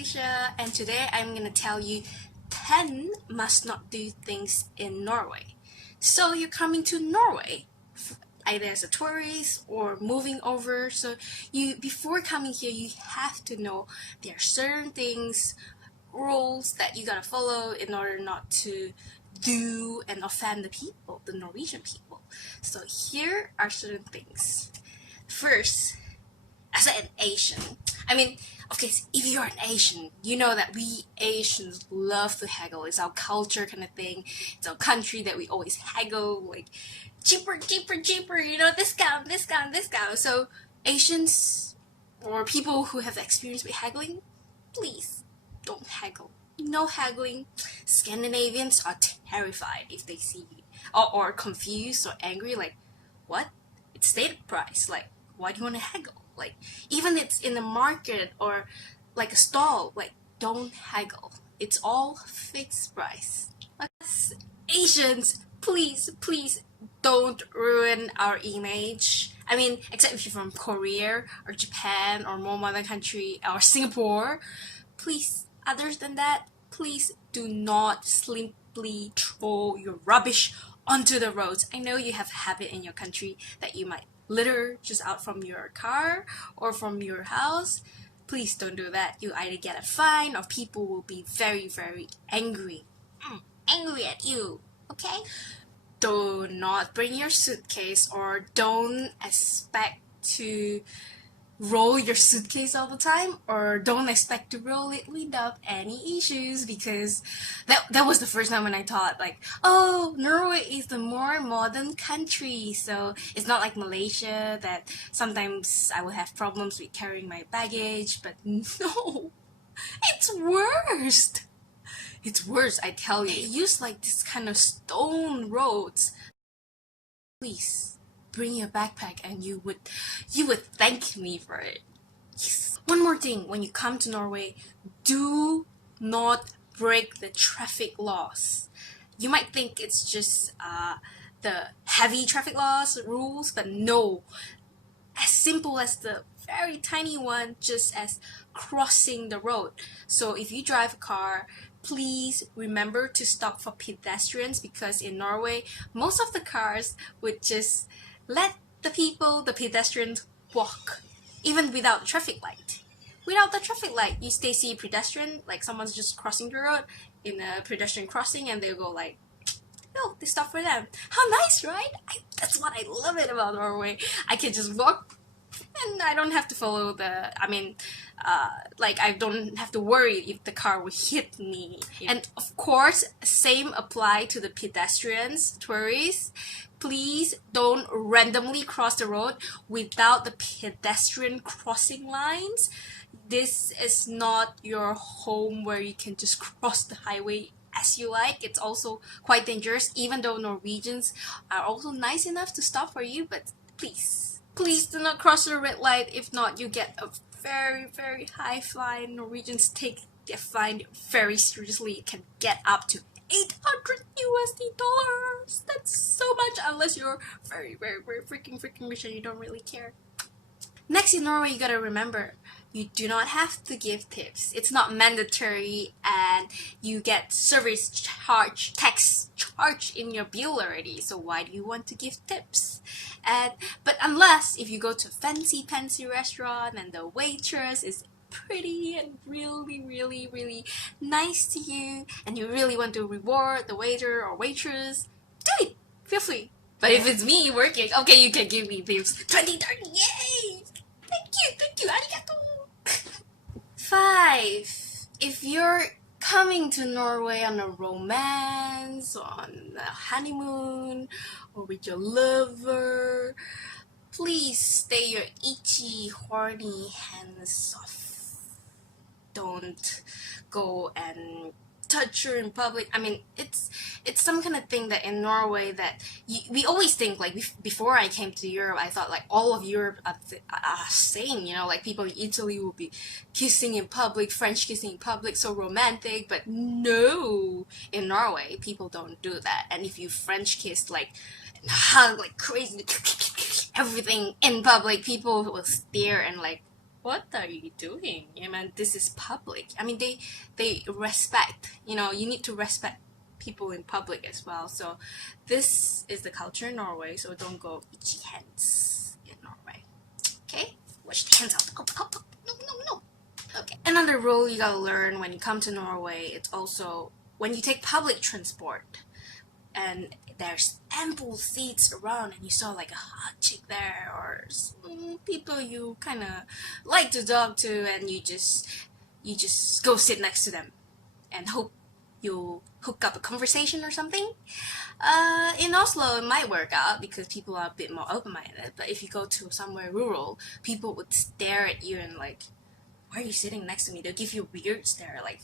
Alicia, and today I'm gonna tell you 10 must not do things in Norway. So you're coming to Norway, either as a tourist or moving over. So before coming here, you have to know there are certain things, rules that you gotta follow in order not to do and offend the people, the Norwegian people. So here are certain things. First, as an Asian, okay, if you're an Asian, you know that we Asians love to haggle. It's our culture kind of thing. It's our country that we always haggle, like cheaper, discount. So Asians or people who have experience with haggling, please don't haggle. No haggling. Scandinavians are terrified if they see you or confused or angry, like, what? It's stated price. Like, why do you want to haggle? Like, even it's in the market or like a stall, like, don't haggle. It's all fixed price. Us Asians, please don't ruin our image. Except if you're from Korea or Japan or more modern country or Singapore. Please, other than that, please do not simply throw your rubbish onto the roads. I know you have a habit in your country that you might litter just out from your car or from your house. Please don't do that. You either get a fine or people will be very, very angry. Angry at you, okay? Do not bring your suitcase or don't expect to roll your suitcase all the time, or don't expect to roll it without any issues, because that was the first time when I thought, like, oh, Norway is the more modern country, so it's not like Malaysia that sometimes I will have problems with carrying my baggage. But no, it's worse. It's worse, I tell you. They use like this kind of stone roads. Please bring your backpack and you would thank me for it. Yes. One more thing, when you come to Norway, do not break the traffic laws. You might think it's just the heavy traffic laws, rules, but no. As simple as the very tiny one, just as crossing the road. So if you drive a car, please remember to stop for pedestrians, because in Norway, most of the cars would just let the pedestrians walk, even without the traffic light. Without the traffic light, you see a pedestrian, like someone's just crossing the road in a pedestrian crossing, and they'll go like, oh, they stop for them. How nice, right? That's what I love it about Norway. I can just walk and I don't have to follow I don't have to worry if the car will hit me. And of course, same apply to the pedestrians, tourists. Please don't randomly cross the road without the pedestrian crossing lines. This is not your home where you can just cross the highway as you like. It's also quite dangerous, even though Norwegians are also nice enough to stop for you. But please do not cross the red light. If not, you get a very, very high fine. Norwegians take their fine very seriously. It can get up to $800. That's so much, unless you're very, very, very freaking rich and you don't really care. Next, in Norway, you gotta remember, you do not have to give tips. It's not mandatory, and you get service charge, tax charge in your bill already. So why do you want to give tips? But unless if you go to a fancy restaurant and the waitress is pretty and really nice to you, and you really want to reward the waiter or waitress, do it. Feel free. But if it's me working, okay, you can give me tips. 20, 30, yay! Thank you, arigato! 5. If you're coming to Norway on a romance, on a honeymoon, or with your lover, please stay your itchy, horny hands off. Don't go and touch her in public. It's some kind of thing that in Norway that we always think, like, before I came to Europe, I thought like all of Europe are same, like people in Italy will be kissing in public, French kissing in public, so romantic. But no, in Norway people don't do that. And if you French kiss like hug like crazy, everything in public, people will stare and like, what are you doing? I mean, this is public. I mean, they respect, you know, you need to respect people in public as well. So this is the culture in Norway, so don't go itchy hands in Norway. Okay? Wash the hands out. No, no, no. Okay. Another rule you gotta learn when you come to Norway, it's also when you take public transport and there's ample seats around and you saw like a hot chick there or people you kind of like to talk to, and you just go sit next to them and hope you'll hook up a conversation or something. In Oslo it might work out because people are a bit more open-minded, but if you go to somewhere rural, people would stare at you and like, why are you sitting next to me? They'll give you a weird stare like,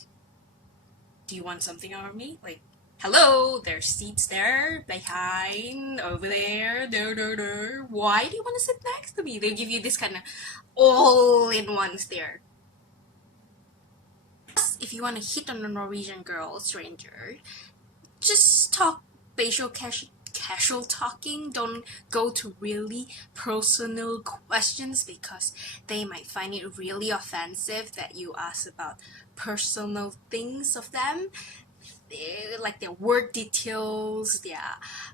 do you want something out of me? Like, hello, there's seats there, behind, over there, there. Why do you want to sit next to me? They give you this kind of all-in-one stare. If you want to hit on a Norwegian girl, stranger, just talk casual talking. Don't go to really personal questions because they might find it really offensive that you ask about personal things of them. Like their work details, their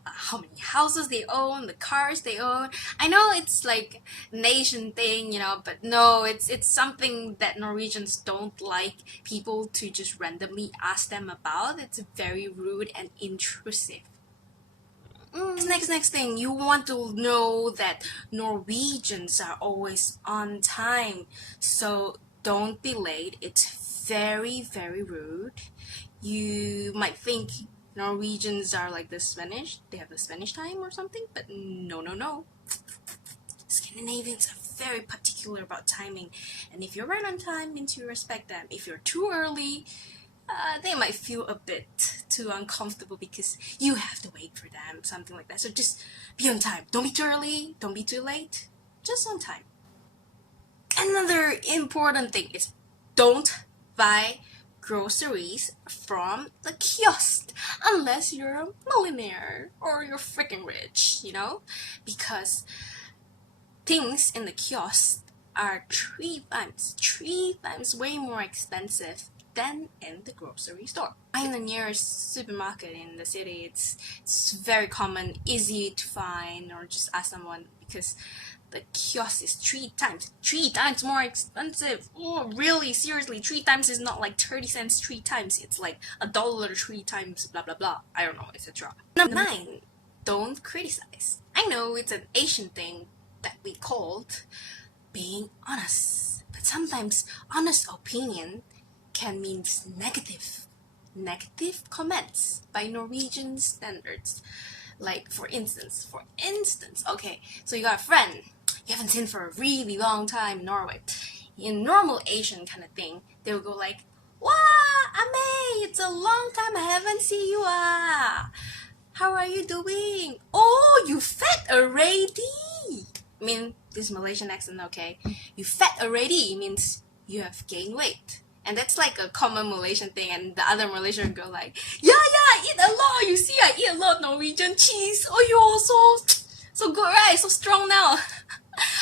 how many houses they own, the cars they own. I know it's like nation thing, you know, but no, it's something that Norwegians don't like people to just randomly ask them about. It's very rude and intrusive. Next thing, you want to know that Norwegians are always on time, so don't be late. It's very rude. You might think Norwegians are like the Spanish, they have the Spanish time or something, but no. Scandinavians are very particular about timing, and if you're right on time, means you respect them. If you're too early, they might feel a bit too uncomfortable because you have to wait for them, something like that. So just be on time. Don't be too early, don't be too late, just on time. Another important thing is don't buy groceries from the kiosk unless you're a millionaire or you're freaking rich, you know, because things in the kiosk are three times way more expensive than in the grocery store. Find the nearest supermarket in the city. It's very common, easy to find, or just ask someone because the kiosk is three times more expensive. Oh, really? Seriously? 3 times is not like 30 cents 3 times. It's like $1 3 times, blah, blah, blah. I don't know, etc. Number 9, don't criticize. I know it's an Asian thing that we called being honest. But sometimes honest opinion can mean negative comments by Norwegian standards. Like, for instance, okay, so you got a friend you haven't seen for a really long time in Norway. In normal Asian kind of thing, they'll go like, "Wow, Ame, it's a long time I haven't seen you. How are you doing? Oh, you fat already." I mean, this Malaysian accent, okay? You fat already means you have gained weight. And that's like a common Malaysian thing, and the other Malaysian girl like, yeah, I eat a lot. You see, I eat a lot Norwegian cheese. Oh, you're so good, right? So strong now.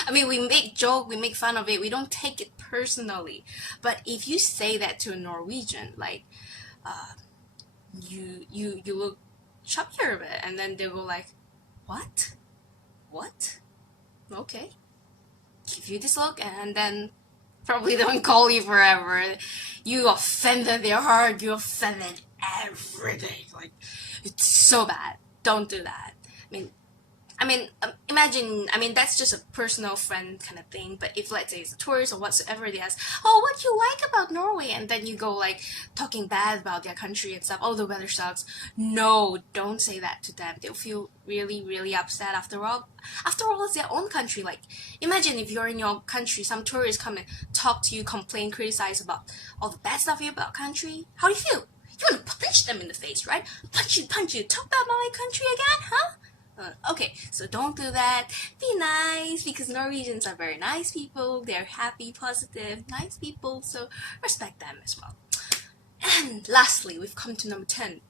I mean, we make joke, we make fun of it. We don't take it personally. But if you say that to a Norwegian, like, you look chubbier a bit, and then they'll go like, what? Okay. Give you this look, and then probably don't call you forever. You offended their heart. You offended everything. Like, it's so bad. Don't do that. Imagine, that's just a personal friend kind of thing, but if, let's say, it's a tourist or whatsoever, they ask, oh, what do you like about Norway? And then you go, like, talking bad about their country and stuff. Oh, the weather sucks. No, don't say that to them. They'll feel really upset after all. After all, it's their own country. Like, imagine if you're in your country, some tourists come and talk to you, complain, criticize about all the bad stuff about country. How do you feel? You want to punch them in the face, right? Punch you. Talk about my country again, huh? Okay, so don't do that. Be nice, because Norwegians are very nice people. They're happy, positive, nice people, so respect them as well. And lastly, we've come to number 10.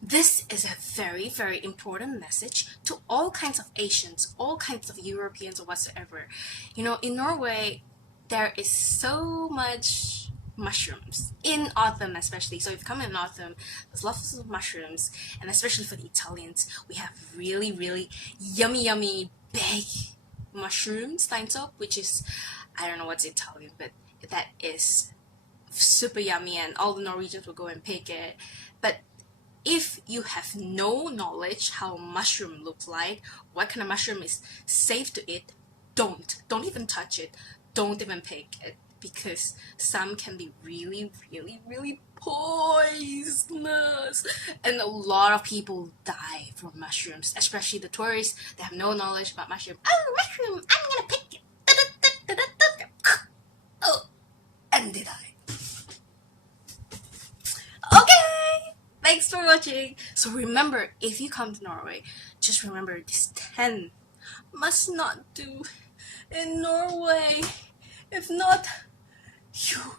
This is a very, very important message to all kinds of Asians, all kinds of Europeans or whatsoever. You know, in Norway, there is so much mushrooms in autumn, especially. So if you come in autumn, there's lots of mushrooms, and especially for the Italians, we have really, really yummy big mushrooms, steinsopp, which is, I don't know what's Italian, but that is super yummy, and all the Norwegians will go and pick it. But if you have no knowledge how mushroom looks like, what kind of mushroom is safe to eat, don't even touch it, don't even pick it, because some can be really poisonous, and a lot of people die from mushrooms, especially the tourists. They have no knowledge about mushroom. Oh, mushroom, I'm gonna pick it. Oh, and they die. Okay, thanks for watching. So remember, if you come to Norway, just remember this 10 must not do in Norway. If not, you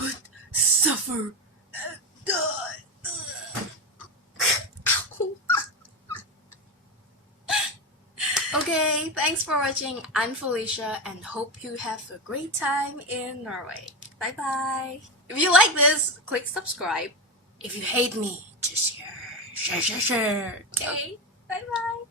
would suffer and die. Okay, thanks for watching. I'm Felicia and hope you have a great time in Norway. Bye bye. If you like this, click subscribe. If you hate me, just share. Okay, bye bye.